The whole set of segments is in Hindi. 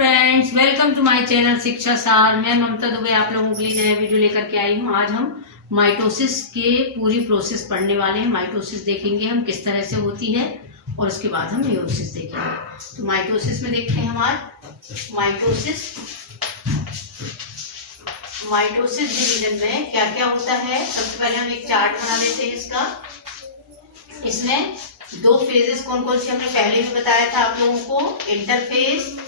Friends, welcome to my channel Shiksha Saar. मैं ममता दुबे आप लोगों के लिए नया वीडियो लेकर के आई हूँ। आज हम माइटोसिस के पूरी प्रोसेस पढ़ने वाले हैं। माइटोसिस देखेंगे हम किस तरह से होती है और उसके बाद हम मेयोसिस देखेंगे। तो माइटोसिस में देखते हैं हम आज माइटोसिस डिवीजन में क्या क्या होता है। सबसे पहले हम एक चार्ट बना लेते हैं इसका। इसमें दो फेजेस कौन कौन से हमने पहले भी बताया था आप लोगों को। इंटरफेज,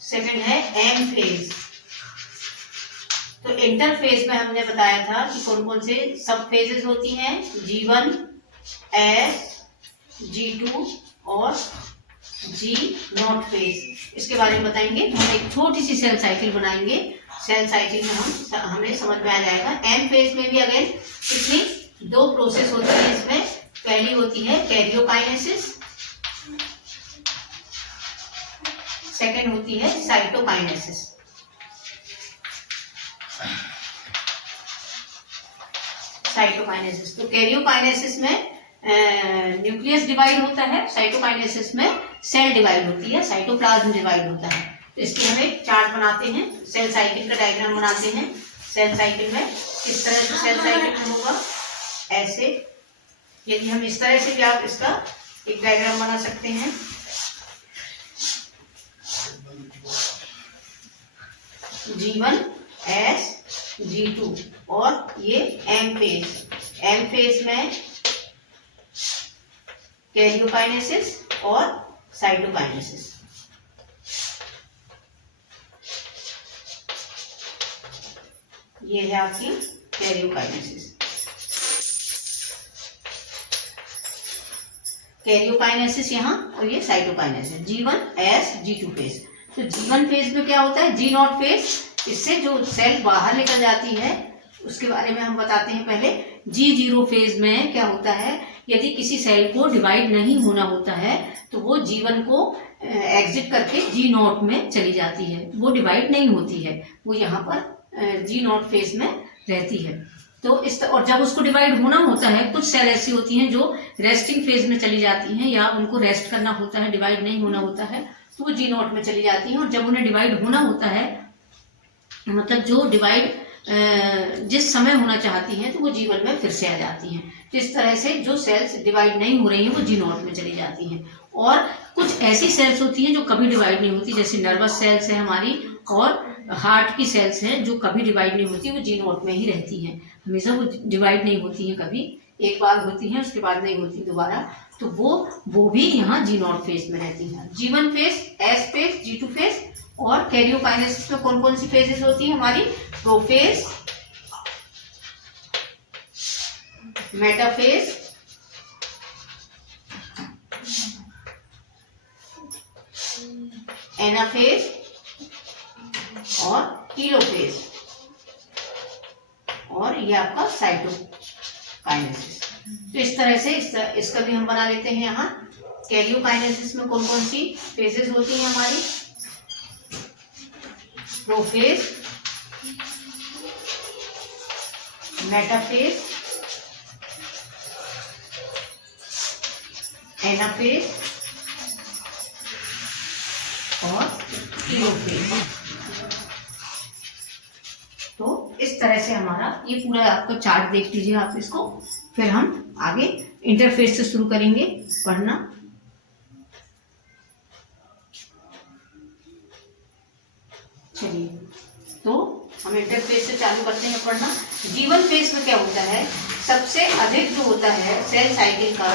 सेकंड है एम फेज। तो इंटरफेज में हमने बताया था कि कौन कौन से सब फेजेस होती हैं, G1, S, G2 और G0 फेज। इसके बारे में बताएंगे। हम एक छोटी सी सेल साइकिल बनाएंगे। सेल साइकिल में हमें समझ में आ जाएगा। एम फेज में भी अगेन कितनी दो प्रोसेस होती है। इसमें पहली होती है कैरियोकाइनेसिस, सेकेंड होती है साइटोकाइनेसिस। तो कैरियोकाइनेसिस में न्यूक्लियस डिवाइड होता है, साइटोकाइनेसिस में सेल डिवाइड होती है, साइटोप्लाज्म डिवाइड होता है। तो इसके हम एक चार्ट बनाते हैं, सेल साइकिल का डायग्राम बनाते हैं। सेल साइकिल में किस तरह से सेल साइकिल में होगा, ऐसे। यदि हम इस तरह से भी आप इसका एक डायग्राम बना सकते हैं। G1, S, G2 और ये एम फेज में कैरियोकाइनेसिस और साइटोकाइनेसिस। ये है आपकी कैरियोकाइनेसिस यहाँ, और ये cytokinesis. G1, S, G2 phase. तो G1 फेज में क्या होता है, G0 फेज, इससे जो सेल बाहर निकल जाती है उसके बारे में हम बताते हैं पहले। G0 फेज में क्या होता है, यदि किसी सेल को डिवाइड नहीं होना होता है तो वो G1 को एग्जिट करके G0 में चली जाती है। वो डिवाइड नहीं होती है, वो यहाँ पर G0 फेज में रहती है। तो और जब उसको डिवाइड होना होता है, कुछ सेल ऐसी होती हैं जो रेस्टिंग फेज में चली जाती हैं या उनको रेस्ट करना होता है, डिवाइड नहीं होना होता है, तो वो G0 में चली जाती हैं। और जब उन्हें डिवाइड होना होता है, मतलब जो डिवाइड जिस समय होना चाहती हैं, तो वो G1 में फिर से आ जाती हैं। तो इस तरह से जो सेल्स डिवाइड नहीं हो रही हैं वो G0 में चली जाती हैं। और कुछ ऐसी सेल्स होती हैं जो कभी डिवाइड नहीं होती, जैसे नर्वस सेल्स है हमारी और हार्ट की सेल्स हैं जो कभी डिवाइड नहीं होती, वो G0 में ही रहती हैं। हमेशा वो डिवाइड नहीं होती हैं, कभी एक बार होती हैं उसके बाद नहीं होती दोबारा। तो वो भी यहाँ G0 फेज में रहती हैं। G1 phase, S phase, G2 phase. और कैरियोकाइनेसिस में कौन कौन सी फेजेस होती है हमारी, प्रोफेज, मेटाफेज, एनाफेज और टीलोफेज, और ये आपका साइटोकाइनेसिस। तो इस तरह से इसका भी हम बना लेते हैं यहाँ। कैरियोकाइनेसिस में कौन कौन सी फेजेस होती हैं हमारी, प्रोफेज, मेटाफेज, एनाफेज और टीलोफेज। तो इस तरह से हमारा ये पूरा आपको चार्ट देख लीजिए आप इसको। फिर हम आगे इंटरफेज से शुरू करेंगे पढ़ना। चलिए, तो हम इंटरफेज से चालू करते हैं पढ़ना। G1 फेज में क्या होता है, सबसे अधिक जो होता है सेल साइकिल का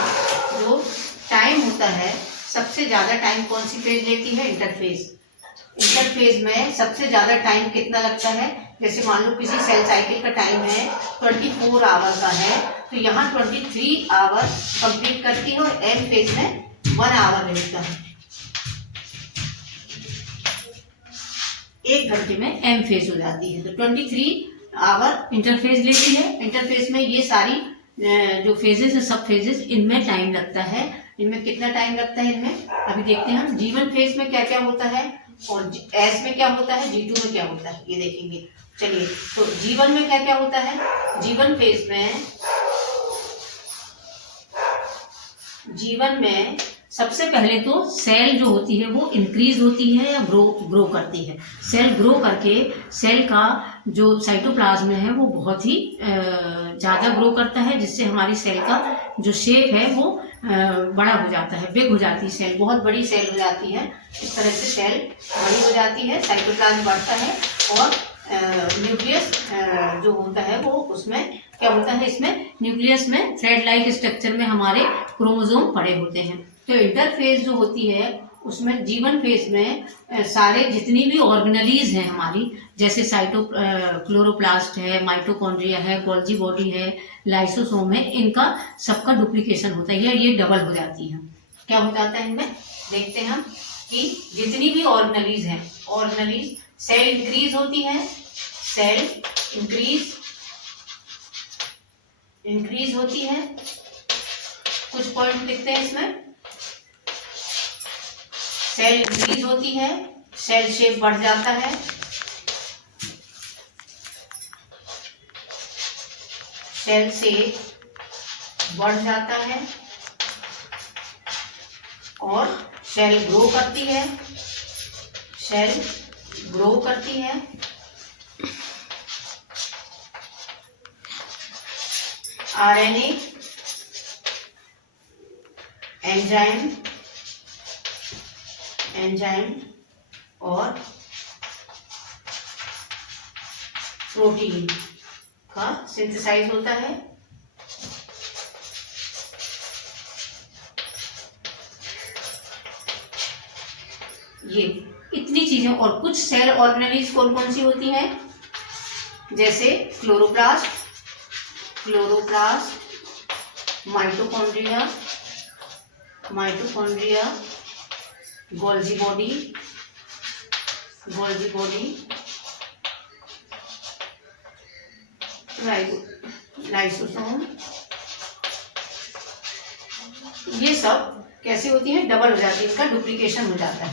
जो टाइम होता है, सबसे ज्यादा टाइम कौन सी फेज लेती है, इंटरफेज में सबसे ज्यादा टाइम कितना लगता है। जैसे मान लो किसी सेल साइकिल का टाइम है 24 आवर का है, तो यहाँ 23 आवर कंप्लीट करती है और एम फेज में 1 आवर लगता है। 1 घंटे में एम फेज हो जाती है। तो 23 आवर इंटरफेज लेती है। इंटरफेज में ये सारी जो फेजेस है, सब फेजेस, इनमें टाइम लगता है। इनमें कितना टाइम लगता है, इनमें अभी देखते हैं हम। G1 फेज में क्या क्या होता है और S में क्या होता है, G2 में क्या होता है, ये देखेंगे। चलिए, तो G1 में क्या क्या होता है। G1 फेज में सबसे पहले तो सेल जो होती है वो इंक्रीज होती है या ग्रो करती है। सेल ग्रो करके सेल का जो साइटोप्लाज्म है वो बहुत ही ज़्यादा ग्रो करता है, जिससे हमारी सेल का जो शेप है वो बड़ा हो जाता है, बिग हो जाती है सेल, बहुत बड़ी सेल हो जाती है। इस तरह से सेल बड़ी हो जाती है, साइटोप्लाज्म बढ़ता है और न्यूक्लियस जो होता है वो उसमें क्या होता है, इसमें न्यूक्लियस में थ्रेड लाइक स्ट्रक्चर में हमारे क्रोमोसोम पड़े होते हैं। तो इंटरफेज जो होती है उसमें G1 फेज में सारे जितनी भी ऑर्गेनेलीज हैं हमारी, जैसे क्लोरोप्लास्ट है, माइटोकॉन्ड्रिया है, गोल्जी बॉडी है, लाइसोसोम है, इनका सबका डुप्लीकेशन होता है, ये डबल हो जाती है। क्या हो जाता है इनमें, देखते हैं हम कि जितनी भी ऑर्गेनेलीज हैं, ऑर्गेनेलीज सेल इंक्रीज होती है, सेल इंक्रीज होती है। कुछ पॉइंट लिखते हैं इसमें, सेल इंक्रीज होती है, सेल शेप बढ़ जाता है, सेल शेप बढ़ जाता है और सेल ग्रो करती है, सेल ग्रो करती है। आरएनए, एंजाइम और प्रोटीन का सिंथेसाइज होता है। ये इतनी चीजें, और कुछ सेल ऑर्गेनेलीज कौन कौन सी होती हैं, जैसे chloroplast, mitochondria, Golgi body, lysosome, ये सब कैसे होती है, डबल हो जाती है, इसका डुप्लीकेशन हो जाता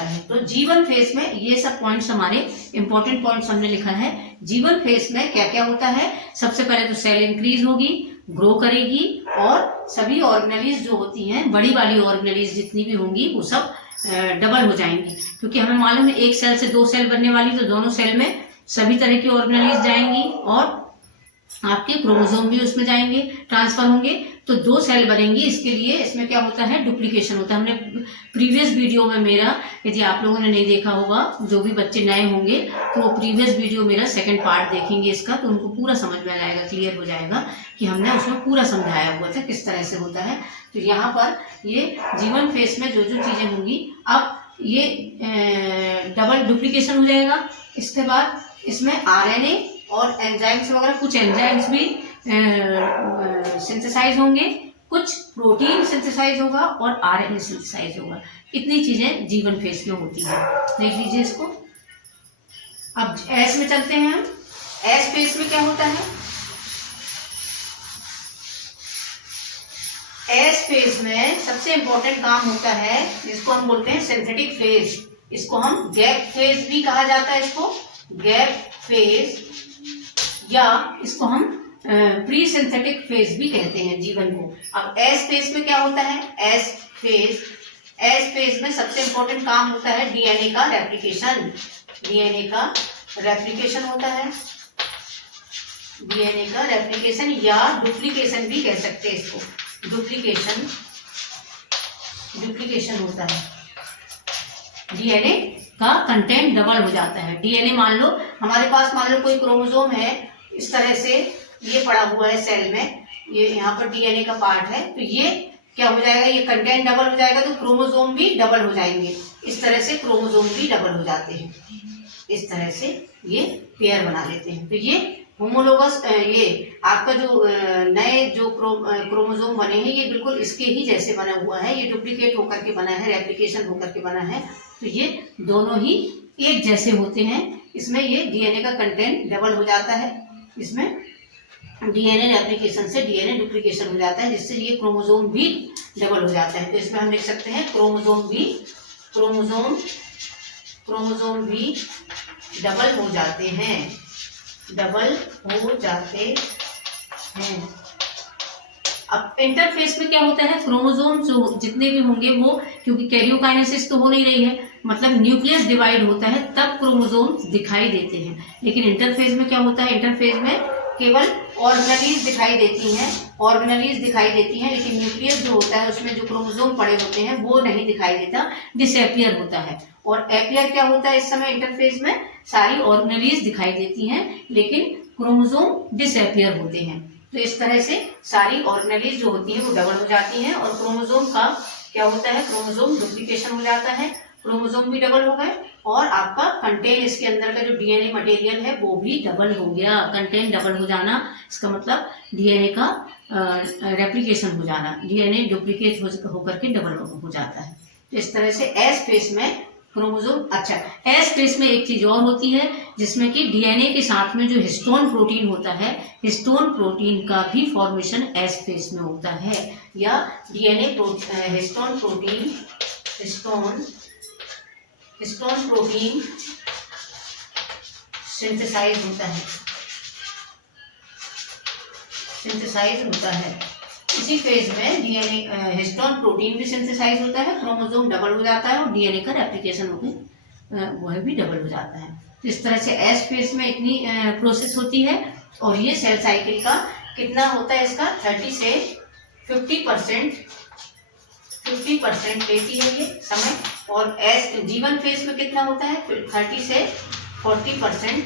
है, तो G1 फेज में ये सब पॉइंट्स हमारे इंपॉर्टेंट पॉइंट्स हमने लिखा है। G1 फेज में क्या क्या होता है, सबसे पहले तो सेल इंक्रीज होगी, ग्रो करेगी और सभी ऑर्गेनेलीज जो होती हैं, बड़ी वाली ऑर्गेनेलीज जितनी भी होंगी वो सब डबल हो जाएंगी, क्योंकि हमें मालूम है एक सेल से 2 सेल बनने वाली, तो दोनों सेल में सभी तरह की ऑर्गेनेलीज जाएंगी और आपके क्रोमोसोम भी उसमें जाएंगे, ट्रांसफर होंगे, तो 2 सेल बनेंगी। इसके लिए इसमें क्या होता है, डुप्लीकेशन होता है। हमने प्रीवियस वीडियो में मेरा, यदि आप लोगों ने नहीं देखा होगा, जो भी बच्चे नए होंगे तो वो प्रीवियस वीडियो मेरा सेकंड पार्ट देखेंगे इसका, तो उनको पूरा समझ में आएगा, क्लियर हो जाएगा कि हमने उसमें पूरा समझाया हुआ था किस तरह से होता है। तो यहाँ पर ये G1 फेज में जो जो चीजें होंगी, अब ये डबल डुप्लीकेशन हो जाएगा। इसके बाद इसमें आरएनए और एंजाइम्स वगैरह, कुछ एंजाइम्स भी सिंथेसाइज होंगे, कुछ प्रोटीन सिंथेसाइज होगा और आरएनए सिंथेसाइज होगा। इतनी चीजें G1 फेज में होती है। देख लीजिए इसको। अब एस में चलते हैं हम। एस फेज में क्या होता है, एस फेज में सबसे इंपॉर्टेंट काम होता है जिसको हम बोलते हैं सिंथेटिक फेज। इसको हम गैप फेज भी कहा जाता है, इसको गैप फेज, या इसको हम प्री सिंथेटिक फेज भी कहते हैं G1 को। अब एस फेज में क्या होता है, एस फेज में सबसे इंपॉर्टेंट काम होता है डीएनए का रेप्लिकेशन। डीएनए का रेप्लिकेशन होता है, डीएनए का रेप्लिकेशन या डुप्लीकेशन भी कह सकते हैं इसको। डुप्लीकेशन होता है, डीएनए का कंटेंट डबल हो जाता है। डीएनए मान लो हमारे पास, मान लो कोई क्रोमोसोम है, इस तरह से ये पड़ा हुआ है सेल में, ये यहाँ पर डीएनए का पार्ट है, तो ये क्या हो जाएगा, ये कंटेंट डबल हो जाएगा, तो क्रोमोसोम भी डबल हो जाएंगे। इस तरह से क्रोमोसोम भी डबल हो जाते हैं, इस तरह से ये पेयर बना लेते हैं। तो ये होमोलोगस, ये आपका जो नए जो क्रोमोसोम बने हैं, ये बिल्कुल इसके ही जैसे बना हुआ है, ये डुप्लीकेट होकर के बना है, रेप्लिकेशन होकर के बना है, तो ये दोनों ही एक जैसे होते हैं। इसमें ये डीएनए का कंटेंट डबल हो जाता है, इसमें डीएनए रेप्लिकेशन से डीएनए डुप्लीकेशन हो जाता है, जिससे ये क्रोमोसोम भी डबल हो जाता है। तो इसमें हम लिख सकते हैं क्रोमोसोम भी डबल हो जाते हैं, डबल हो जाते हैं। अब इंटरफेस में क्या होता है, क्रोमोसोम जो जितने भी होंगे वो, क्योंकि कैरियोकाइनेसिस तो हो नहीं रही है, मतलब न्यूक्लियस डिवाइड होता है तब क्रोमोसोम्स दिखाई देते हैं। लेकिन इंटरफेज में क्या होता है, इंटरफेज में केवल ऑर्गेनेलीज दिखाई देती हैं, ऑर्गेनेलीज दिखाई देती हैं, लेकिन न्यूक्लियस जो होता है उसमें जो क्रोमोसोम पड़े होते हैं वो नहीं दिखाई देता, डिसअपियर होता है। और एपियर क्या होता है, इस समय इंटरफेज में सारी ऑर्गेनेलीज दिखाई देती हैं लेकिन क्रोमोसोम डिसअपियर होते हैं। तो इस तरह से सारी ऑर्गेनेलीज जो होती हैं वो डबल हो जाती हैं, और क्रोमोसोम का क्या होता है, क्रोमोसोम डुप्लीकेशन हो जाता है, क्रोमोसोम भी डबल हो गए, और आपका कंटेंट इसके अंदर का जो डीएनए मटेरियल है वो भी डबल हो गया। कंटेंट डबल हो जाना इसका मतलब डीएनए का रेप्लिकेशन हो जाना, डीएनए डुप्लीकेट होकर के डबल हो जाता है। तो इस तरह से एस फेज में क्रोमोसोम, अच्छा एस फेज में एक चीज और होती है जिसमें कि डीएनए के साथ में जो हिस्टोन प्रोटीन होता है, हिस्टोन प्रोटीन का भी फॉर्मेशन एस फेज में होता है, या DNA histone protein histone protein synthesize होता है। इसी फेज में डीएनए हिस्टोन प्रोटीन भी सिंथेसाइज होता है, क्रोमोसोम डबल हो जाता है और डीएनए का रेप्लिकेशन होकर वह भी डबल हो जाता है। तो इस तरह से एस फेज में इतनी प्रोसेस होती है, और ये सेल साइकिल का कितना होता है, इसका 30 से 50% लेती है ये समय, और एस जीवन फेज में कितना होता है, 30 से 40%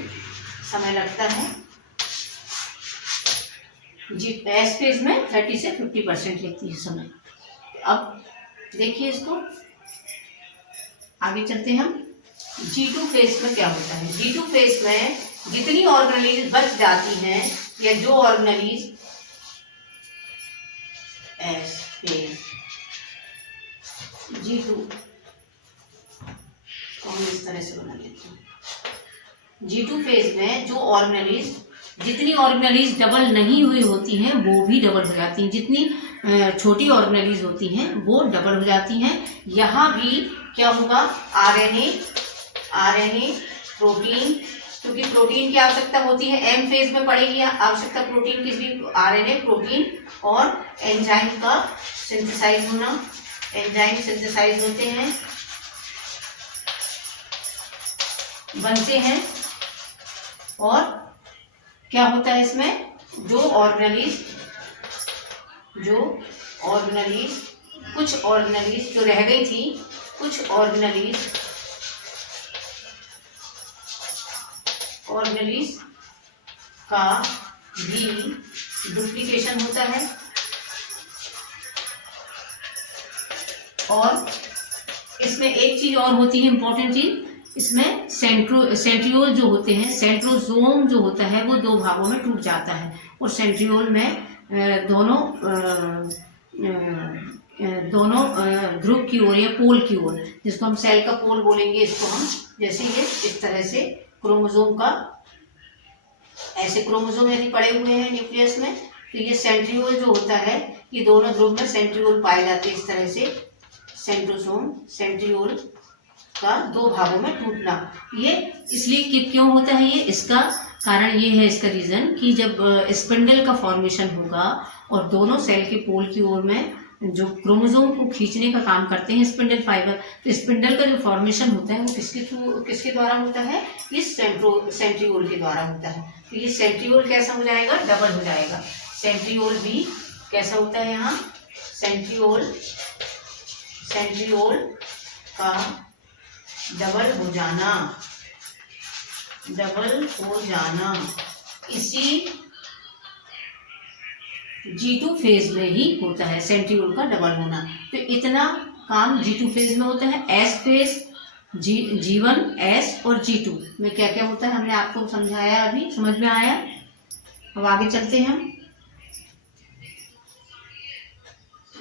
समय लगता है। जी एस फेज में 30 से 50% लेती है समय। अब देखिए इसको आगे चलते हैं हम। G2 फेज में क्या होता है, G2 फेज में जितनी ऑर्गेनेलीज बच जाती हैं, या जो ऑर्गेनेलीज एस फेज G2 को हम इस तरह से बना लेते हैं। G2 फेज में जो ऑर्गेनेलीज, जितनी ऑर्गेनेलीज डबल नहीं हुई होती हैं वो भी डबल हो जाती हैं, जितनी छोटी ऑर्गेनेलीज होती हैं वो डबल हो जाती हैं। यहाँ भी क्या होगा, आरएनए प्रोटीन, क्योंकि प्रोटीन की आवश्यकता होती है, एम फेज में पड़ेगी आवश्यकता प्रोटीन की भी, आरएनए प्रोटीन और एंजाइम का सिंथेसाइज होना, एंजाइम सिंथेसाइज होते हैं, बनते हैं। और क्या होता है इसमें, जो ऑर्गेनेलीज कुछ ऑर्गेनेलीज जो रह गई थी, कुछ ऑर्गेनेलीज का भी डुप्लीकेशन होता है, और इसमें एक चीज और होती है, इंपॉर्टेंट चीज, इसमें सेंट्रियोल जो होते हैं, सेंट्रोसोम जो होता है वो दो भागों में टूट जाता है, और सेंट्रियोल में दोनों ध्रुव की ओर या पोल की ओर, जिसको हम सेल का पोल बोलेंगे इसको हम, जैसे ये इस तरह से क्रोमोसोम का, ऐसे क्रोमोसोम यदि पड़े हुए हैं न्यूक्लियस में, तो ये सेंट्रियोल जो होता है, ये दोनों ध्रुव में सेंट्रियोल पाए जाते हैं, इस तरह से सेंट्रियोल का दो भागों में टूटना। ये इसलिए क्यों होता है, ये इसका कारण ये है, इसका रीजन कि जब स्पिंडल का फॉर्मेशन होगा और दोनों सेल के पोल की ओर में जो क्रोमोसोम को खींचने का काम करते हैं स्पिंडल फाइबर, तो स्पिंडल का जो फॉर्मेशन होता है वो किसके द्वारा होता है, इस सेंट्रियोल के द्वारा होता है। तो ये सेंट्रियोल कैसा हो जाएगा, डबल हो जाएगा। सेंट्रियोल भी कैसा होता है, यहाँ सेंट्रियोल का डबल हो जाना इसी G2 फेज में ही होता है, सेंट्रियोल का डबल होना। तो इतना काम G2 फेज में होता है। एस फेज, G1, S और G2 में क्या क्या होता है हमने आपको समझाया, अभी समझ में आया। अब आगे चलते हैं हम,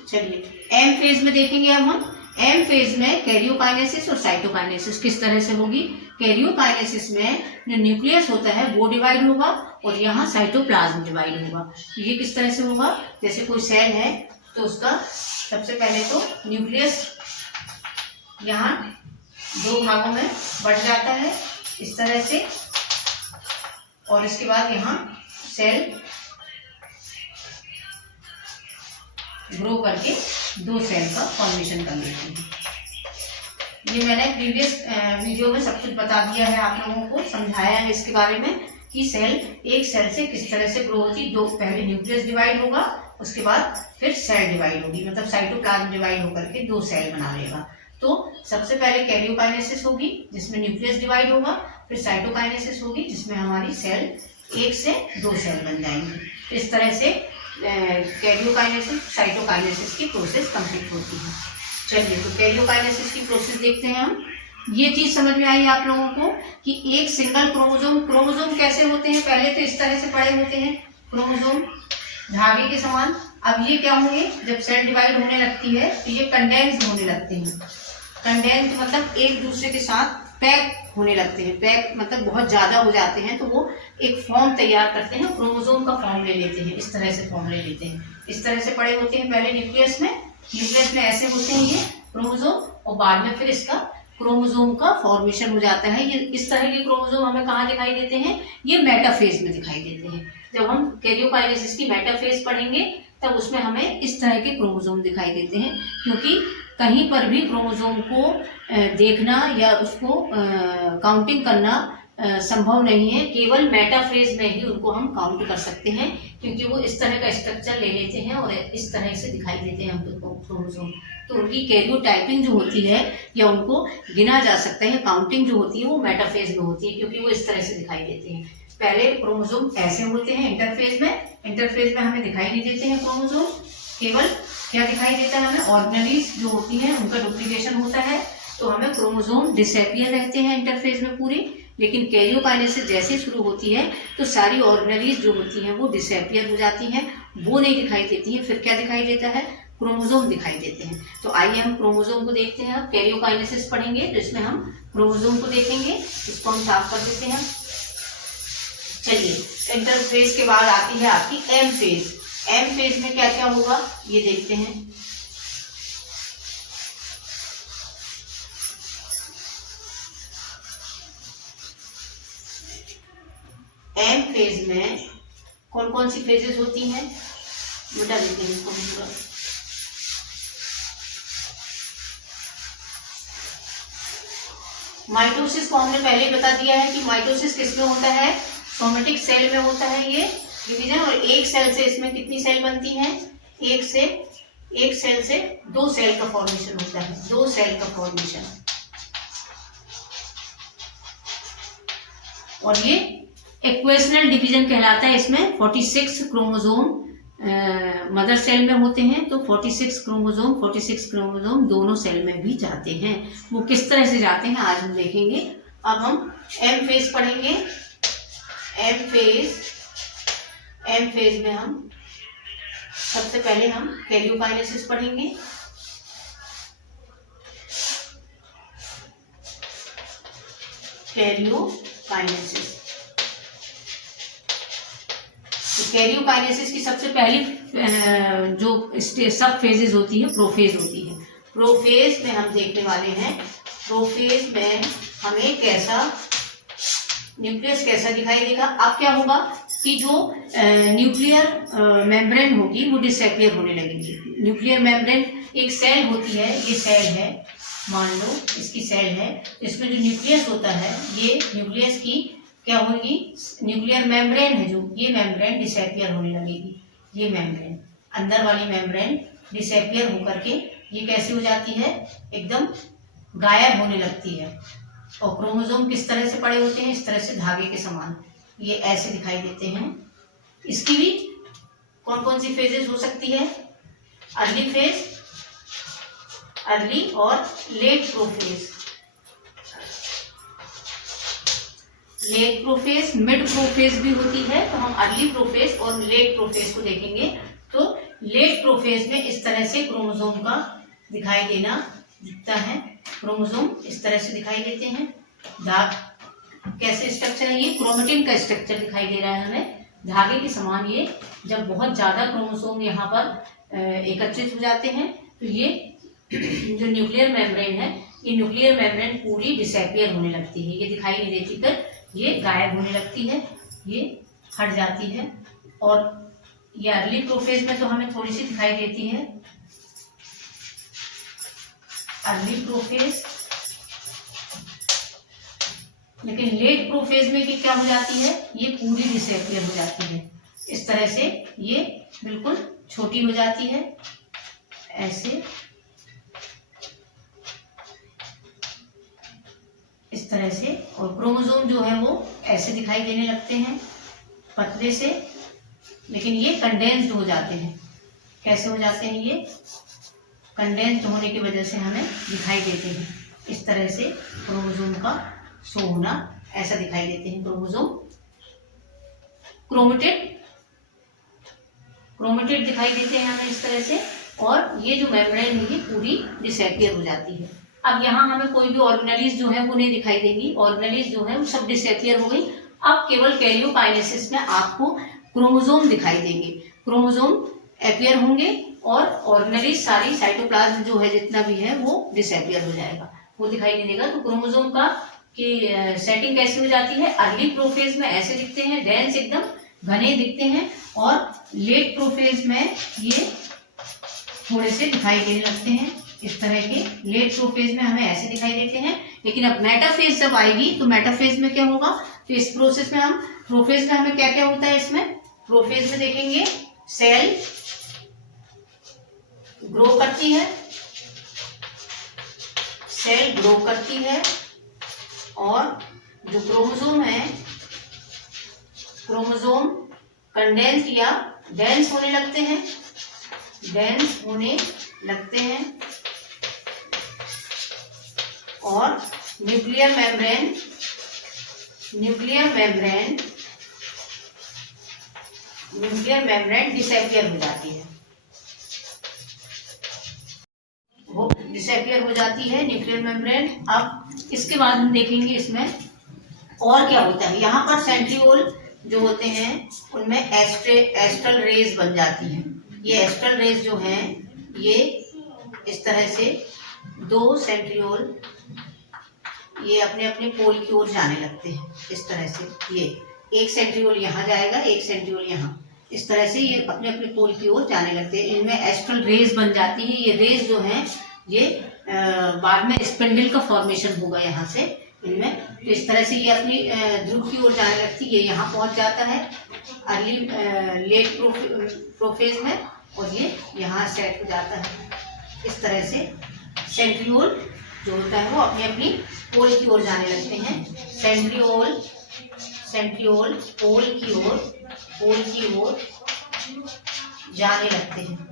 चलिए एम फेज में देखेंगे अब हम। एम फेज में कैरियोकाइनेसिस और साइटोकाइनेसिस किस तरह से होगी। कैरियोकाइनेसिस में जो न्यूक्लियस होता है वो डिवाइड होगा, और यहाँ साइटोप्लाज्म डिवाइड होगा। ये किस तरह से होगा, जैसे कोई सेल है तो उसका सबसे पहले तो न्यूक्लियस यहाँ दो भागों में बढ़ जाता है इस तरह से, और इसके बाद यहाँ सेल ग्रो करके 2 सेल का फॉर्मेशन कर लेती है। ये मैंने प्रीवियस वीडियो में सब कुछ बता दिया है, आप लोगों को समझाया है इसके बारे में कि सेल, एक सेल से किस तरह से ग्रो होती है। दो, पहले न्यूक्लियस डिवाइड होगा, उसके बाद फिर सेल डिवाइड होगी, मतलब साइटोप्लाज्म डिवाइड होकर के 2 सेल बना लेगा। तो सबसे पहले कैरियोकाइनेसिस होगी जिसमें न्यूक्लियस डिवाइड होगा, फिर साइटोकाइनेसिस होगी जिसमें हमारी सेल 1 से 2 सेल बन जाएंगी। इस तरह से कैरियोकाइनेसिस साइटोकाइनेसिस की प्रोसेस कंप्लीट होती है। चलिए, तो कैरियोकाइनेसिस की प्रोसेस देखते हैं हम। ये चीज समझ में आई आप लोगों को कि एक सिंगल क्रोमोसोम कैसे होते हैं। पहले तो इस तरह से पड़े होते हैं क्रोमोसोम धागे के समान। अब ये क्या होंगे, जब सेल डिवाइड होने लगती है तो ये कंडेंस्ड होने लगते हैं। कंडेंस्ड मतलब एक दूसरे के साथ पैक होने लगते हैं। पैक मतलब बहुत ज्यादा हो जाते हैं, तो वो एक फॉर्म तैयार करते हैं, क्रोमोसोम का फॉर्म ले लेते हैं। इस तरह से फॉर्म ले लेते हैं, इस तरह से पड़े होते हैं पहले न्यूक्लियस में ऐसे होते हैं ये क्रोमोसोम, और बाद में फिर इसका क्रोमोसोम का फॉर्मेशन हो जाता है। ये इस तरह के क्रोमोसोम हमें कहाँ दिखाई देते हैं, ये मेटाफेज में दिखाई देते हैं। जब हम कैरियोकाइनेसिस की मेटाफेज पढ़ेंगे तब उसमें हमें इस तरह के क्रोमोसोम दिखाई देते हैं, क्योंकि कहीं पर भी क्रोमोसोम को देखना या उसको काउंटिंग करना संभव नहीं है। केवल मेटाफेज में ही उनको हम काउंट कर सकते हैं, क्योंकि वो इस तरह का स्ट्रक्चर ले लेते हैं और इस तरह से दिखाई देते हैं हमको क्रोमोसोम। तो उनकी कैरियोटाइपिंग जो होती है या उनको गिना जा सकता है, काउंटिंग जो होती है वो मेटाफेज में होती है, क्योंकि वो इस तरह से दिखाई देते हैं। पहले क्रोमोसोम ऐसे होते हैं इंटरफेज में हमें दिखाई नहीं देते हैं क्रोमोसोम। केवल क्या दिखाई देता है हमें, ऑर्गेनेलिज जो होती हैं उनका डुप्लीकेशन होता है, तो हमें क्रोमोसोम डिसअपियर रहते हैं इंटरफेज में पूरी। लेकिन कैरियोकाइनेसिस जैसे शुरू होती है तो सारी ऑर्गेनेलिज जो होती हैं वो डिसअपियर हो जाती हैं, वो नहीं दिखाई देती हैं। फिर क्या दिखाई देता है, क्रोमोसोम दिखाई देते हैं। तो आइए हम क्रोमोसोम को देखते हैं। अब कैरियोकाइनेसिस पढ़ेंगे तो इसमें हम क्रोमोसोम को देखेंगे। इसको हम साफ कर देते हैं। चलिए, इंटरफेज के बाद आती है आपकी एम फेज। एम फेज में क्या क्या होगा ये देखते हैं। एम फेज में कौन कौन सी फेजेस होती हैं, बता देते हैं इसको पूरा। माइटोसिस को हमने पहले ही बता दिया है कि माइटोसिस किसमें होता है, सोमेटिक सेल में होता है ये डिवीजन। और एक सेल से इसमें कितनी सेल बनती हैं, एक सेल से 2 सेल का फॉर्मेशन होता है, 2 सेल का फॉर्मेशन। और ये इक्वेशनल डिवीजन कहलाता है। इसमें 46 क्रोमोसोम मदर सेल में होते हैं, तो 46 क्रोमोसोम दोनों सेल में भी जाते हैं। वो किस तरह से जाते हैं आज हम देखेंगे। अब हम एम फेज पढ़ेंगे। एम फेज में हम सबसे पहले हम कैरियोकाइनेसिस पढ़ेंगे। कैरियोकाइनेसिस, कैरियोकाइनेसिस की सबसे पहली जो सब फेजेस होती है प्रोफेज होती है। प्रोफेज में हम देखने वाले हैं, प्रोफेज में हमें न्यूक्लियस कैसा दिखाई देगा। अब क्या होगा कि जो न्यूक्लियर मेम्ब्रेन होगी वो डिसअपियर होने लगेगी। न्यूक्लियर मेम्ब्रेन, एक सेल होती है, ये सेल है, मान लो इसकी सेल है, इसमें जो न्यूक्लियस होता है, ये न्यूक्लियस की क्या होगी, न्यूक्लियर मेम्ब्रेन है जो, ये मेम्ब्रेन डिसअपियर होने लगेगी। ये मेम्ब्रेन, अंदर वाली मेम्ब्रेन डिसअपियर होकर के ये कैसे हो जाती है, एकदम गायब होने लगती है। और क्रोमोसोम किस तरह से पड़े होते हैं, इस तरह से धागे के समान, ये ऐसे दिखाई देते हैं। इसकी भी कौन कौन सी फेजेस हो सकती है, अर्ली फेज, अर्ली और late prophase. Late prophase, mid prophase भी होती है, तो हम अर्ली प्रोफेज और लेट प्रोफेज को देखेंगे। तो लेट प्रोफेज में इस तरह से क्रोमोसोम का दिखाई देना दिखता है। क्रोमोसोम इस तरह से दिखाई देते हैं। कैसे स्ट्रक्चर है, ये क्रोमेटिन का स्ट्रक्चर दिखाई दे रहा है हमें, धागे के समान। ये जब बहुत ज्यादा क्रोमोसोम यहाँ पर एकत्रित हो जाते हैं तो ये जो न्यूक्लियर मेम्ब्रेन है, ये न्यूक्लियर मेम्ब्रेन पूरी डिसअपियर होने लगती है, ये दिखाई नहीं देती, फिर ये गायब होने लगती है, ये हट जाती है। और ये अर्ली प्रोफेज में तो हमें थोड़ी सी दिखाई देती है, अर्ली प्रोफेज, लेकिन लेट प्रोफेज में क्या हो जाती है, ये पूरी डिसअपियर हो जाती है। इस तरह से ये बिल्कुल छोटी हो जाती है, ऐसे इस तरह से। और क्रोमोसोम जो है वो ऐसे दिखाई देने लगते हैं, पतले से, लेकिन ये कंडेंस्ड हो जाते हैं। कैसे हो जाते हैं, ये कंडेंस्ड होने की वजह से हमें दिखाई देते हैं। इस तरह से क्रोमोसोम का शो होना, ऐसा दिखाई देते हैं क्रोमोसोम। क्रोमेटेड दिखाई देते हैं हमें इस तरह से, और ये जो मेम्ब्रेन है ये पूरी डिसअपियर हो जाती है। अब यहाँ हमें कोई भी ऑर्गेनेलिज जो है वो नहीं दिखाई देगी, ऑर्गेनेलिज जो है वो सब डिसअपियर हो गई। अब केवल कैरियोकाइनेसिस में आपको क्रोमोसोम दिखाई देंगे, क्रोमोसोम अपियर होंगे, और ऑर्गेनेलिज सारी साइटोप्लाज्म जो है जितना भी है वो डिसअपियर हो जाएगा, वो दिखाई नहीं देगा। तो क्रोमोसोम का की सेटिंग कैसे हो जाती है, अर्ली प्रोफेज में ऐसे दिखते हैं, डेंस एकदम घने दिखते हैं, और लेट प्रोफेज में ये थोड़े से दिखाई देने लगते हैं इस तरह के। लेट प्रोफेज में हमें ऐसे दिखाई देते हैं, लेकिन अब मेटाफेज जब आएगी तो मेटाफेज में क्या होगा, तो इस प्रोसेस में हम प्रोफेज में हमें क्या क्या होता है, इसमें प्रोफेज में देखेंगे सेल ग्रो करती है, सेल ग्रो करती है, और जो क्रोमोसोम है, क्रोमोसोम कंडेंस या डेंस होने लगते हैं, डेंस होने लगते हैं, और न्यूक्लियर मेम्ब्रेन डिसअपियर हो जाती है, वो डिसअपियर हो जाती है न्यूक्लियर मेम्ब्रेन। अब इसके बाद हम देखेंगे इसमें और क्या होता है। यहाँ पर सेंट्रियोल जो होते हैं उनमें एस्ट्रल रेज बन जाती हैं। ये एस्ट्रल रेज जो हैं ये इस तरह से दो सेंट्रियोल ये अपने अपने पोल की ओर जाने लगते हैं, इस तरह से। ये एक सेंट्रियोल यहाँ जाएगा, एक सेंट्रियोल यहाँ, इस तरह से ये अपने अपने पोल की ओर जाने लगते हैं। इनमें एस्ट्रल रेज बन जाती है। ये रेज जो हैं ये बाद में स्पिंडल का फॉर्मेशन होगा यहाँ से इनमें। तो इस तरह से ये अपनी ध्रुव की ओर जाने लगती है, ये यहाँ पहुँच जाता है अर्ली लेट प्रोफेज में, और ये यहाँ सेट हो जाता है। इस तरह से सेंट्रियोल जो होता है वो अपनी अपनी पोल की ओर जाने लगते हैं। सेंट्रियोल पोल की ओर जाने लगते हैं।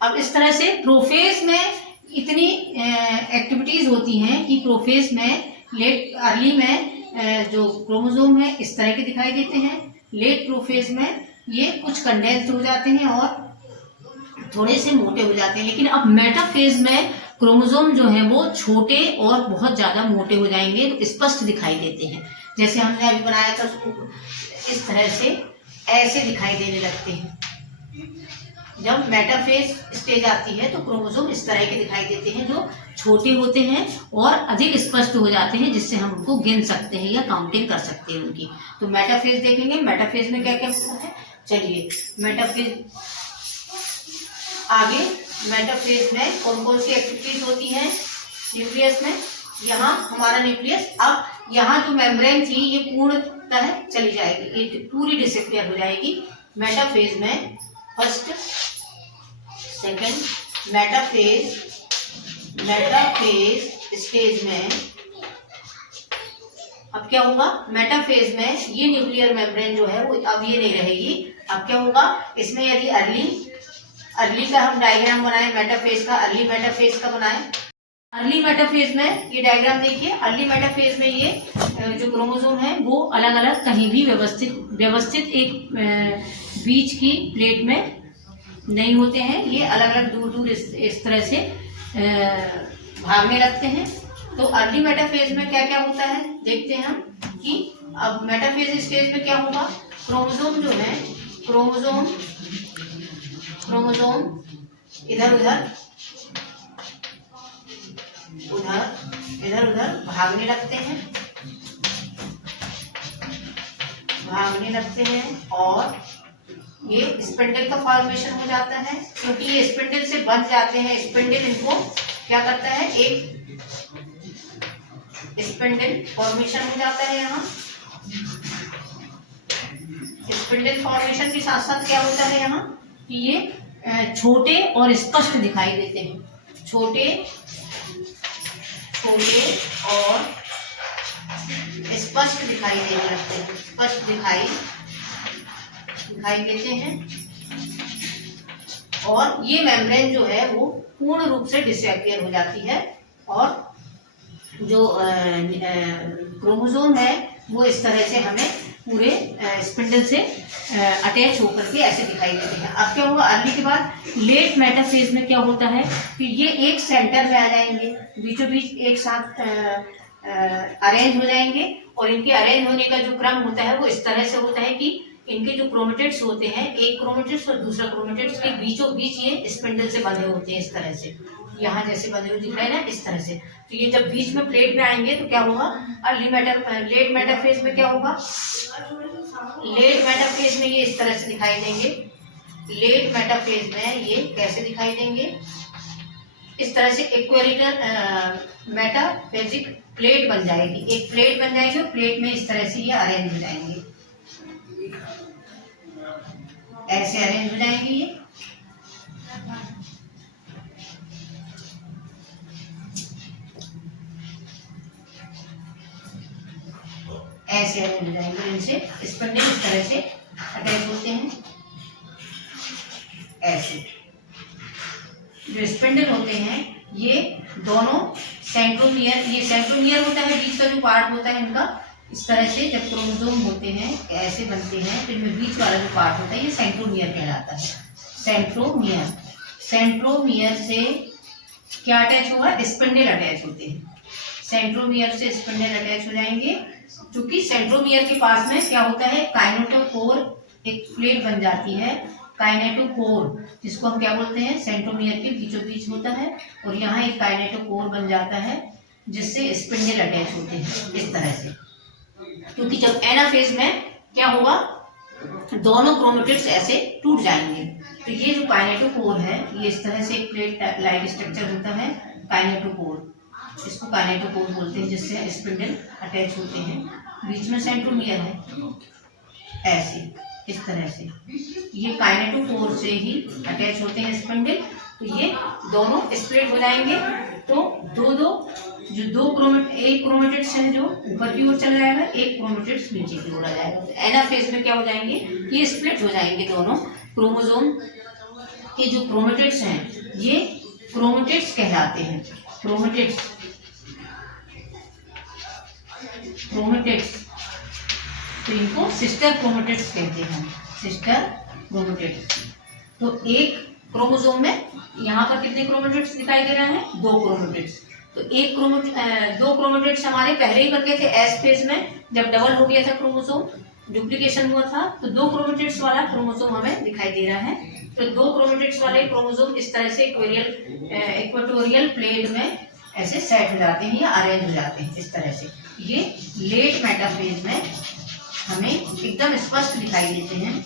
अब इस तरह से प्रोफेज में इतनी एक्टिविटीज होती हैं कि प्रोफेज में अर्ली में जो क्रोमोसोम है इस तरह के दिखाई देते हैं, लेट प्रोफेज में ये कुछ कंडेंस्ड हो जाते हैं और थोड़े से मोटे हो जाते हैं। लेकिन अब मेटाफेज में क्रोमोसोम जो है वो छोटे और बहुत ज्यादा मोटे हो जाएंगे, तो स्पष्ट दिखाई देते हैं। जैसे हमने अभी बनाया था इस तरह से ऐसे दिखाई देने लगते हैं। जब मेटाफेज स्टेज आती है तो क्रोमोसोम इस तरह के दिखाई देते हैं, जो छोटे होते हैं और अधिक स्पष्ट हो जाते हैं, जिससे हम उनको गिन सकते हैं या काउंटिंग कर सकते हैं उनकी। तो मेटाफेज देखेंगे, मेटाफेज में क्या क्या होता है। चलिए मेटाफेज आगे, मेटाफेज में कौन कौन सी एक्टिविटीज होती हैं न्यूक्लियस में। यहाँ हमारा न्यूक्लियस, अब यहाँ जो मेम्ब्रेन थी ये पूर्णतः चली जाएगी, ये पूरी डिसअपियर हो जाएगी मेटाफेज में। फर्स्ट सेकंड मेटाफेज स्टेज में अब क्या होगा, मेटाफेज में ये न्यूक्लियर मेम्ब्रेन जो है वो अब ये नहीं रहेगी। अब क्या होगा, इसमें यदि अर्ली का हम डायग्राम बनाए मेटाफेज का, अर्ली मेटाफेज का बनाए। अर्ली मेटाफेज में ये डायग्राम देखिए, अर्ली मेटाफेज में ये जो क्रोमोसोम है वो अलग अलग कहीं भी व्यवस्थित एक बीच की प्लेट में नहीं होते हैं, ये अलग अलग दूर दूर इस तरह से भागने लगते हैं। तो अर्ली मेटाफेज में क्या क्या होता है देखते हैं हम कि अब मेटाफेज स्टेज में क्या होगा, क्रोमोसोम जो है क्रोमोसोम इधर उधर भागने लगते हैं। भागने लगते हैं और ये स्पिंडल का फॉर्मेशन हो जाता है। क्योंकि ये स्पिंडल से बंध जाते हैं, स्पिंडल इनको क्या करता है, एक स्पिंडल फॉर्मेशन हो जाता है। यहाँ स्पिंडल फॉर्मेशन के साथ साथ क्या होता है यहाँ कि ये छोटे और स्पष्ट दिखाई देते हैं। छोटे और स्पष्ट दिखाई देने लगते हैं, स्पष्ट दिखाई देते हैं। और ये मेम्ब्रेन जो है वो पूर्ण रूप से डिसअपियर हो जाती है और जो क्रोमोसोम है वो इस तरह से हमें पूरे स्पिंडल से अटैच होकर के ऐसे दिखाई देते हैं। अब क्या होगा, अर्ली के बाद लेट मेटाफेज में क्या होता है कि ये एक सेंटर में आ जाएंगे, बीचों बीच एक साथ अरेंज हो जाएंगे। और इनके अरेंज होने का जो क्रम होता है वो इस तरह से होता है कि इनके जो क्रोमेटिड्स होते हैं, एक क्रोमेटिड्स और दूसरा क्रोमेटिड्स के बीचों बीच ये स्पिंडल से बंधे होते हैं। इस तरह से यहाँ जैसे बंधे हुए दिख रहे हैं ना, इस तरह से। तो ये जब बीच में प्लेट में आएंगे तो क्या होगा, लेट मेटाफेज में क्या होगा, लेट मेटाफेज में ये इस तरह से दिखाई देंगे। लेट मेटाफेज में ये कैसे दिखाई देंगे, इस तरह से इक्वेरियल मेटाफेजिक प्लेट बन जाएगी, एक प्लेट बन जाएगी और प्लेट में इस तरह से ये अरेंज हो जाएंगे, ऐसे अरेंज हो जाएंगे ये। ऐसे अरेंज हो जाएंगे, इनसे स्पिंडल इस तरह से अटैच होते हैं। ऐसे जो स्पिंडल होते हैं ये दोनों सेंट्रोमियर, ये सेंट्रोमियर होता है बीच का जो पार्ट होता है इनका। इस तरह से जब क्रोमोसोम होते हैं ऐसे बनते हैं तो इनमें बीच वाला जो पार्ट होता है ये सेंट्रोमियर कहलाता है। सेंट्रोमियर, सेंट्रोमियर से क्या अटैच होगा, स्पिंडल अटैच होते हैं। सेंट्रोमियर से स्पिंडल अटैच हो जाएंगे। क्योंकि सेंट्रोमियर के पास में क्या होता है, काइनेटोकोर एक प्लेट बन जाती है, काइनेटोकोर, जिसको हम क्या बोलते हैं, सेंट्रोमियर के बीचों बीच होता है। और यहाँ एक काइनेटोकोर बन जाता है जिससे स्पिंडल अटैच होते हैं इस तरह से। क्योंकि जब एनाफेज में क्या होगा, दोनों क्रोमेटिड्स ऐसे टूट जाएंगे। तो ये जो काइनेटोकोर है ये इस तरह से एक प्लेट लाइक स्ट्रक्चर होता है, काइनेटोकोर, इसको काइनेटोकोर बोलते हैं, जिससे स्पिंडल अटैच होते हैं। बीच में सेंट्रोमियर है, ऐसे इस तरह से ये काइनेटोकोर से ही अटैच होते हैं स्पिंडल। तो ये दोनों स्प्लिट हो जाएंगे। तो एक क्रोमेटिड्स है जो ऊपर की ओर चला जाएगा, एक क्रोमेटिड्स नीचे की ओर आ जाएगा। तो एनाफेज में क्या हो जाएंगे, ये स्प्लिट हो जाएंगे दोनों। क्रोमोसोम के जो क्रोमेटिड्स हैं ये क्रोमेटिड्स कहलाते हैं, क्रोमेटिड्स, क्रोमेटिड्स। तो इनको सिस्टर क्रोमेटिड्स कहते हैं, सिस्टर क्रोमेटिड्स। तो एक क्रोमोसोम में यहाँ पर कितने क्रोमेटिड्स दिखाई दे रहे हैं, 2 क्रोमेटिड्स। तो दो क्रोमेटिड्स हमारे पहले ही बन गए थे एस फेज में, जब डबल हो गया था क्रोमोसोम, डुप्लीकेशन हुआ था। तो 2 क्रोमेटिड्स वाला क्रोमोसोम हमें दिखाई दे रहा है। तो 2 क्रोमेटिड्स वाले क्रोमोसोम इस तरह से इक्वेटोरियल प्लेट में ऐसे सेट हो जाते हैं या अरेंज हो जाते हैं इस तरह से। ये लेट मेटाफेज में हमें एकदम स्पष्ट दिखाई देते हैं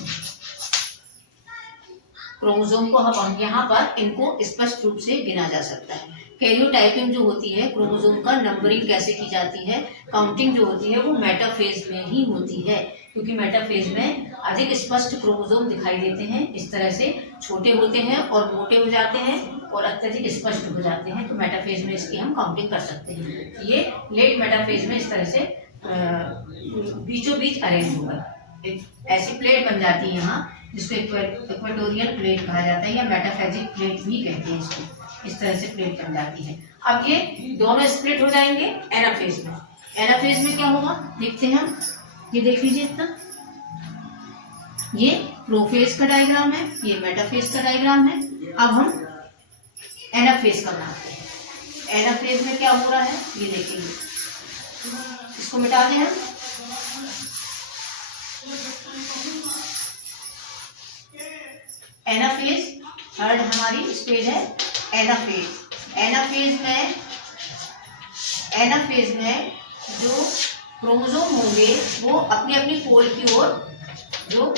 क्रोमोसोम को। हम यहाँ पर इनको स्पष्ट रूप से गिना जा सकता है। कैरियोटाइपिंग जो होती है, क्रोमोसोम का नंबरिंग कैसे की जाती है, काउंटिंग जो होती है वो मेटाफेज में ही होती है। क्योंकि मेटाफेज में अधिक स्पष्ट क्रोमोसोम दिखाई देते हैं, इस तरह से छोटे होते हैं और मोटे हो जाते हैं और अत्यधिक स्पष्ट हो जाते हैं। तो मेटाफेज में इसकी हम काउंटिंग कर सकते हैं। ये लेट मेटाफेज में इस तरह से बीचों बीच अरेंज होगा, एक ऐसी प्लेट बन जाती है यहाँ, जिसको इक्वेटोरियल प्लेट कहा जाता है या मेटाफेजिक प्लेट भी कहते हैं इसको। इस तरह से प्लेट बन जाती है। अब ये दोनों स्प्लिट हो जाएंगे एनाफेज में। एनाफेज में क्या होगा देखते हैं हम, ये देख लीजिए इतना, ये प्रोफेज का डायग्राम है, ये मेटाफेज का डायग्राम है। अब हम एनाफेज का बनाते हैं। एनाफेज में क्या हो रहा है ये देखेंगे, इसको मिटा दें हम। एनाफेज थर्ड हमारी स्टेज है एनाफेज। एनाफेज में जो क्रोमोसोम होंगे वो अपनी अपनी पोल की ओर जो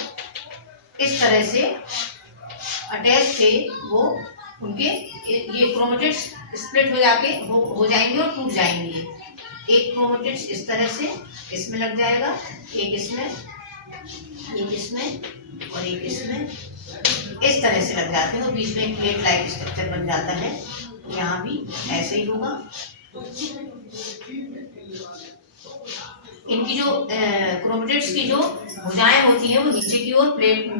इस तरह से अटैच थे वो उनके ये क्रोमेटिड्स स्प्लिट हो जाएंगे और टूट जाएंगे। एक क्रोमेटिड्स इस तरह से इसमें लग जाएगा, एक इसमें, एक इसमें और एक इसमें, इस तरह से लग जाते हैं और बीच में एक प्लेट लाइक स्ट्रक्चर बन जाता है। यहाँ भी ऐसे ही होगा। इनकी जो क्रोमेटिड्स की जो भुजाएं होती हैं वो नीचे की ओर प्लेट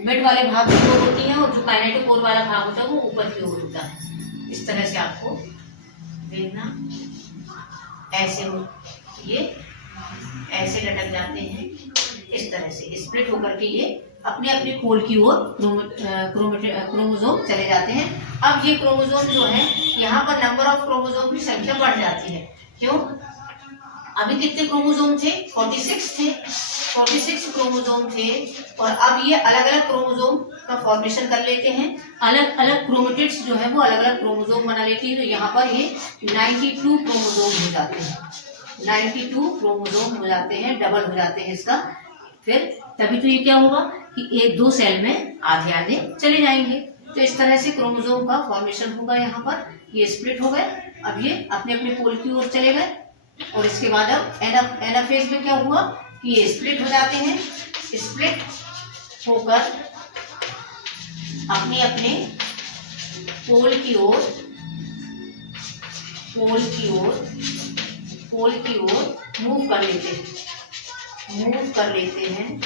मिड वाले भाग की ओर होती हैं और जो काइनेटोकोर वाला भाग होता है वो ऊपर की ओर होता है। इस तरह से आपको देखना, ऐसे हो ये ऐसे लटक जाते हैं, इस तरह से स्प्लिट होकर के ये अपने अपने पोल की ओर क्रोमोसोम चले जाते हैं। अब ये क्रोमोसोम जो है यहाँ पर नंबर ऑफ क्रोमोसोम की संख्या बढ़ जाती है। क्यों? अभी कितने क्रोमोसोम थे? 46 थे, 46 क्रोमोसोम थे और अब ये अलग अलग क्रोमोसोम का फॉर्मेशन कर लेते हैं। अलग अलग क्रोमेटिड्स जो है वो अलग अलग क्रोमोसोम बना लेती है। तो यहाँ पर ये 92 क्रोमोसोम हो जाते हैं, 92 क्रोमोसोम हो जाते हैं, डबल हो जाते हैं इसका। फिर तभी तो ये क्या होगा कि एक दो सेल में आधे आधे चले जाएंगे। तो इस तरह से क्रोमोसोम का फॉर्मेशन होगा। यहाँ पर ये स्प्लिट हो गए, अब ये अपने अपने पोल की ओर चले गए और इसके बाद अब एनाफेज में क्या हुआ कि ये स्प्लिट हो जाते हैं। स्प्लिट होकर अपने अपने पोल की ओर मूव कर लेते हैं,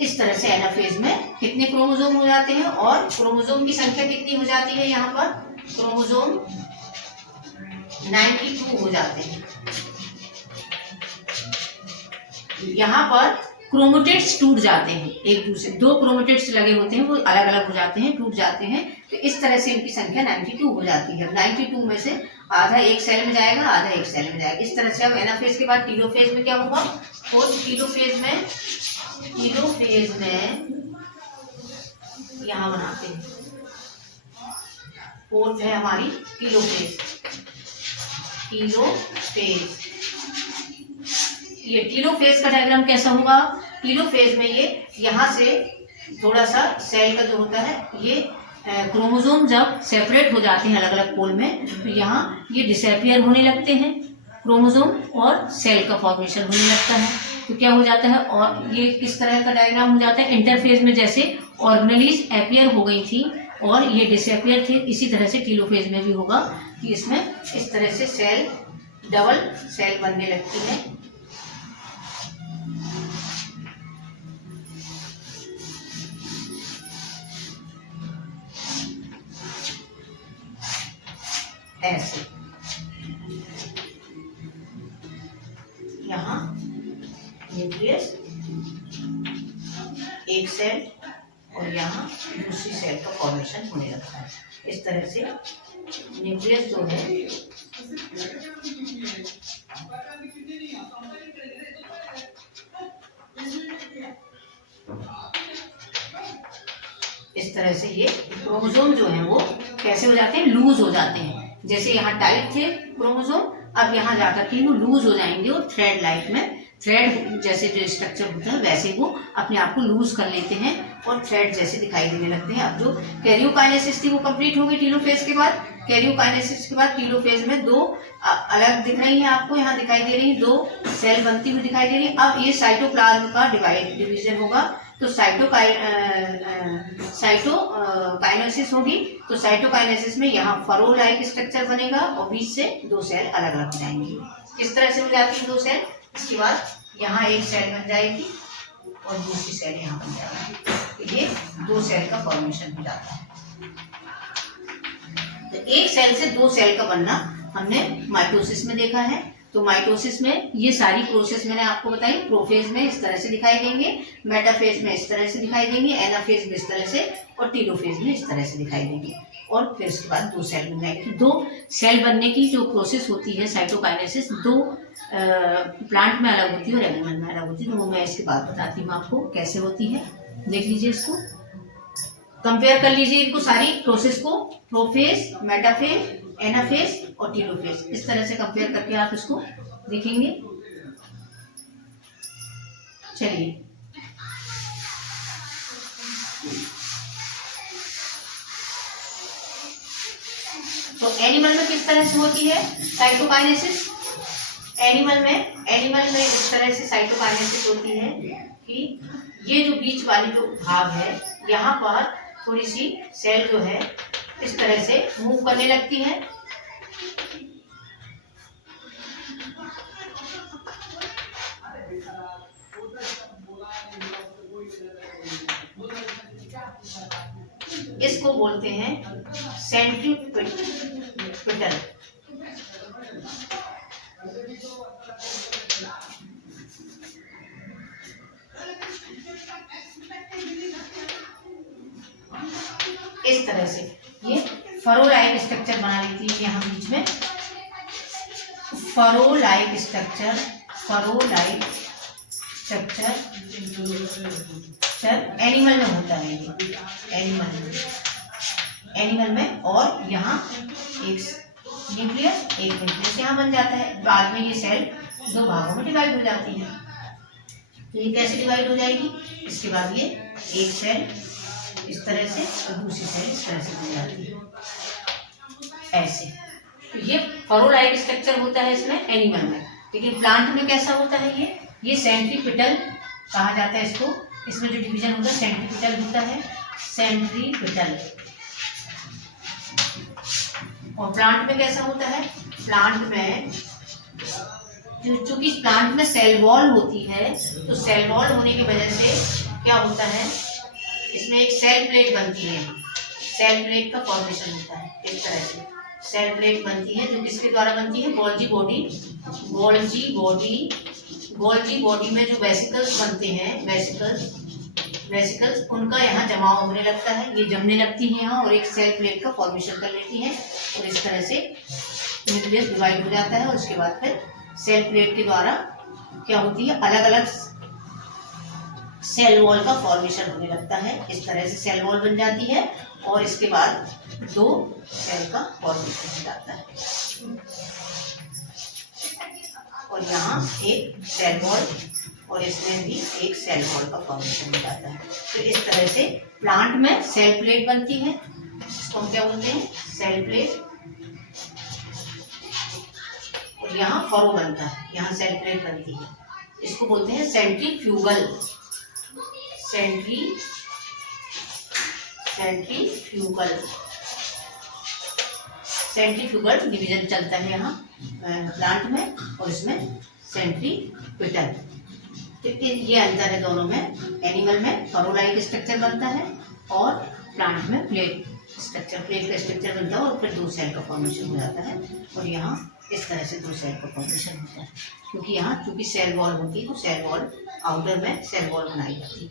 इस तरह से एनाफेज में कितने क्रोमोसोम हो जाते हैं और क्रोमोसोम की संख्या कितनी हो जाती है? यहाँ पर क्रोमोसोम 92 हो जाते हैं। यहाँ पर क्रोमेटिड्स टूट जाते हैं, एक दूसरे दो क्रोमेटिड्स लगे होते हैं वो अलग अलग हो जाते हैं, टूट जाते हैं। तो इस तरह से इनकी संख्या 92 हो जाती है। 92 में से आधा एक सेल में जाएगा, आधा एक सेल में जाएगा। इस तरह से अब एनाफेज के बाद टीलोफेज में क्या होगा? टीलोफेज में यहाँ बनाते हैं, फोर्थ है हमारी टीलोफेज। ये टीलोफेज का डायग्राम कैसा होगा? टीलोफेज में ये यहाँ से थोड़ा सा सेल का जो होता है ये क्रोमोसोम जब सेपरेट हो जाते हैं अलग अलग पोल में तो यहाँ ये डिसअपियर होने लगते हैं क्रोमोसोम और सेल का फॉर्मेशन होने लगता है। तो क्या हो जाता है? और ये किस तरह का डायग्राम हो जाता है? इंटरफेज में जैसे ऑर्गेनेलिज अपियर हो गई थी और ये डिसअपियर थे, इसी तरह से टीलोफेज में भी होगा कि इसमें इस तरह से सेल डबल सेल बनने लगती है। ऐसे यहाँ न्यूक्लियस एक सेल और यहाँ दूसरी सेल का फॉर्मेशन होने लगता है। इस तरह से न्यूक्लियस जो है इस तरह से ये क्रोमोसोम जो है वो कैसे हो जाते हैं? लूज हो जाते हैं। जैसे यहाँ टाइट थे क्रोमोसोम, अब यहाँ जाकर के वो लूज हो जाएंगे और थ्रेड लाइक में थ्रेड जैसे जो स्ट्रक्चर होता है वैसे वो अपने आप को लूज कर लेते हैं और थ्रेड जैसे दिखाई देने लगते हैं। अब जो कैरियोकाइनेसिस थी वो कंप्लीट हो गई टीलोफेज के बाद। कैरियोकाइनेसिस के बाद टीलोफेज में दो अलग दिख रही है, आपको यहाँ दिखाई दे रही है, दो सेल बनती हुई दिखाई दे रही है। अब ये साइटोप्लाज्म का डिवीजन होगा। तो साइटोकाइनेसिस होगी। तो साइटोकाइनेसिस में यहाँ फरो लाइक स्ट्रक्चर बनेगा और बीच से दो सेल अलग अलग हो जाएंगी। किस तरह से हो जाती है दो सेल? इसके बाद यहाँ एक सेल बन जाएगी और दूसरी सेल यहाँ बन जाएगी। ये दो सेल का फॉर्मेशन हो जाता है। तो एक सेल से दो सेल का बनना हमने माइटोसिस में देखा है। तो माइटोसिस में ये सारी प्रोसेस मैंने आपको बताई। प्रोफेज में इस तरह से दिखाई देंगे, मेटाफेज में इस तरह से दिखाई देंगे, एनाफेज में इस तरह से और टीलोफेज में इस तरह से दिखाई देंगे। और फिर उसके बाद दो सेल बन जाएंगे। तो दो सेल बनने की जो प्रोसेस होती है साइटोकाइनेसिस, दो प्लांट में अलग होती है और एनिमल में अलग होती है। तो वो मैं इसके बाद बताती हूँ आपको कैसे होती है। देख लीजिए, इसको कंपेयर कर लीजिए, इनको सारी प्रोसेस को, प्रोफेज, मेटाफेज एनाफेज और टीलोफेज। इस तरह से कंपेयर करके आप इसको देखेंगे। चलिए, तो एनिमल में किस तरह से होती है साइटोकाइनेसिस? एनिमल में इस तरह से साइटोकाइनेसिस होती है कि ये जो बीच वाली जो भाग है, यहाँ पर थोड़ी सी सेल जो है इस तरह से मूव करने लगती है। इसको बोलते हैं सेंट्रीपिटल। इस तरह से ये फरो लाइक स्ट्रक्चर बना लेती है यहाँ बीच में। फरो लाइक स्ट्रक्चर एनिमल में होता है, एनिमल में। और यहाँ एक न्यूक्लियस यहाँ बन जाता है। बाद में ये सेल दो भागों में डिवाइड हो जाती है। तो ये कैसे डिवाइड हो जाएगी? इसके बाद ये एक सेल इस तरह से और दूसरी सेल इस तरह से बन जाती है ऐसे। तो ये फरो लाइक स्ट्रक्चर होता है इसमें एनिमल में। लेकिन प्लांट में कैसा होता है? ये सेंट्रीपिटल कहा जाता है इसको। इसमें जो डिवीजन होता है सेंट्रीपिटल होता है, सेंट्रीपिटल। और प्लांट में कैसा होता है? प्लांट में चूंकि प्लांट में सेल वॉल होती है, तो सेल वॉल होने की वजह से क्या होता है, इसमें एक सेल प्लेट बनती है। सेल प्लेट का फॉर्मेशन होता है इस तरह से। सेल प्लेट बनती है जो किसके द्वारा बनती है? गोल्जी बॉडी में जो वेसिकल्स बनते हैं, वेसिकल्स उनका यहाँ जमाव होने लगता है। ये जमने लगती है यहाँ और एक सेल प्लेट का फॉर्मेशन कर लेती है और इस तरह से न्यूक्लियस डिवाइड हो जाता है। और उसके बाद फिर सेल प्लेट के द्वारा क्या होती है? अलग अलग सेल वॉल का फॉर्मेशन होने लगता है। इस तरह से सेल वॉल बन जाती है और इसके बाद दो सेल का फॉर्मेशन हो जाता है। और यहाँ एक सेल वॉल और इसमें भी एक सेल वॉल का फॉर्मेशन हो जाता है। तो इस तरह से प्लांट में सेल प्लेट बनती है, इसको हम क्या बोलते हैं? Cell plate. और यहाँ फरो बनता है, यहाँ सेल प्लेट बनती है, इसको बोलते हैं सेंट्रीफ्यूगल। सेंट्रीफ्यूगल डिवीजन चलता है यहाँ प्लांट में और इसमें सेंट्रीपिटल। तो ये अंतर है दोनों में। एनिमल में फरो लाइक स्ट्रक्चर बनता है और प्लांट में प्लेट का स्ट्रक्चर बनता है और फिर दो सेल का फॉर्मेशन हो जाता है। और यहाँ इस तरह से दो सेल का फॉर्मेशन होता है, क्योंकि यहाँ चूंकि सेल वॉल होती है तो सेल वॉल आउटर में सेल वॉल बनाई जाती है।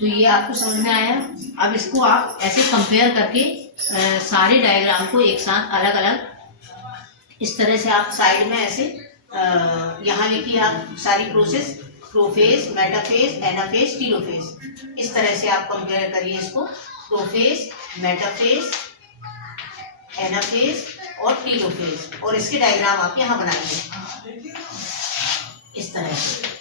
तो ये आपको समझ में आया। अब इसको आप ऐसे कंपेयर करके सारे डायग्राम को एक साथ अलग अलग इस तरह से आप साइड में ऐसे यहाँ लिखिए आप सारी process, prophase, metaphase, anaphase, telophase. इस तरह से आप कंपेयर करिए इसको, प्रोफेज, मेटाफेज, एनाफेज और टीलोफेज। और इसके डायग्राम आप यहाँ बनाइए इस तरह से।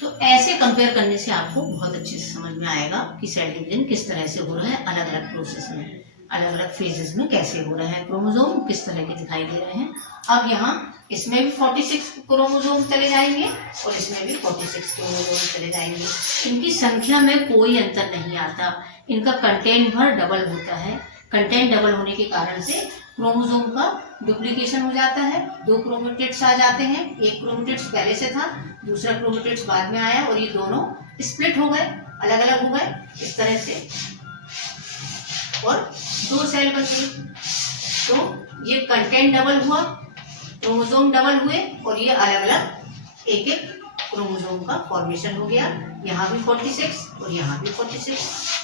तो ऐसे कंपेयर करने से आपको बहुत अच्छे से समझ में आएगा कि सेल डिवीजन किस तरह से हो रहा है अलग अलग प्रोसेस में, अलग अलग फेजेस में कैसे हो रहा है। क्रोमोसोम किस तरह के दिखाई दे रहे हैं। अब यहाँ इसमें भी 46 क्रोमोसोम चले जाएंगे और इसमें भी 46 क्रोमोसोम चले जाएंगे। इनकी संख्या में कोई अंतर नहीं आता, इनका कंटेंट भर डबल होता है। कंटेंट डबल होने के कारण से क्रोमोसोम का डुप्लीकेशन हो जाता है। दो क्रोमेटिड्स आ जाते हैं, एक क्रोमेटिड्स पहले से था, दूसरा क्रोमेटिड्स बाद में आया और ये दोनों स्प्लिट हो गए, अलग अलग हो गए इस तरह से और दो सेल बन गई। तो ये कंटेंट डबल हुआ, क्रोमोसोम डबल हुए और ये अलग अलग एक एक क्रोमोसोम का फॉर्मेशन हो गया। यहाँ भी 46 और यहाँ भी 46,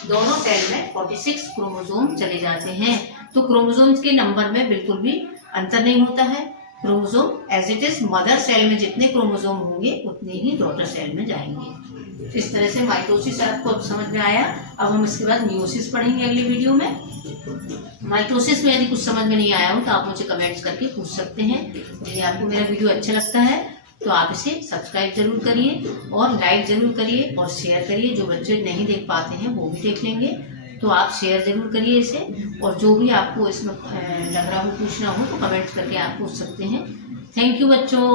दोनों सेल में 46 क्रोमोसोम चले जाते हैं। तो क्रोमोसोम्स के नंबर में बिल्कुल भी अंतर नहीं होता है। Chromosome as it is mother cell में जितने क्रोमोसोम होंगे उतने ही डॉटर सेल में जाएंगे। इस तरह से माइटोसिस आपको अब समझ में आया। अब हम इसके बाद मियोसिस पढ़ेंगे अगले वीडियो में। माइटोसिस में यदि कुछ समझ में नहीं आया हो तो आप मुझे कमेंट्स करके पूछ सकते हैं। यदि आपको मेरा वीडियो अच्छा लगता है तो आप इसे सब्सक्राइब जरूर करिए और लाइक जरूर करिए और शेयर करिए। जो बच्चे नहीं देख पाते हैं वो भी देख लेंगे, तो आप शेयर जरूर करिए इसे। और जो भी आपको इसमें लग रहा हो पूछना हो तो कमेंट्स करके आप पूछ सकते हैं। थैंक यू बच्चों।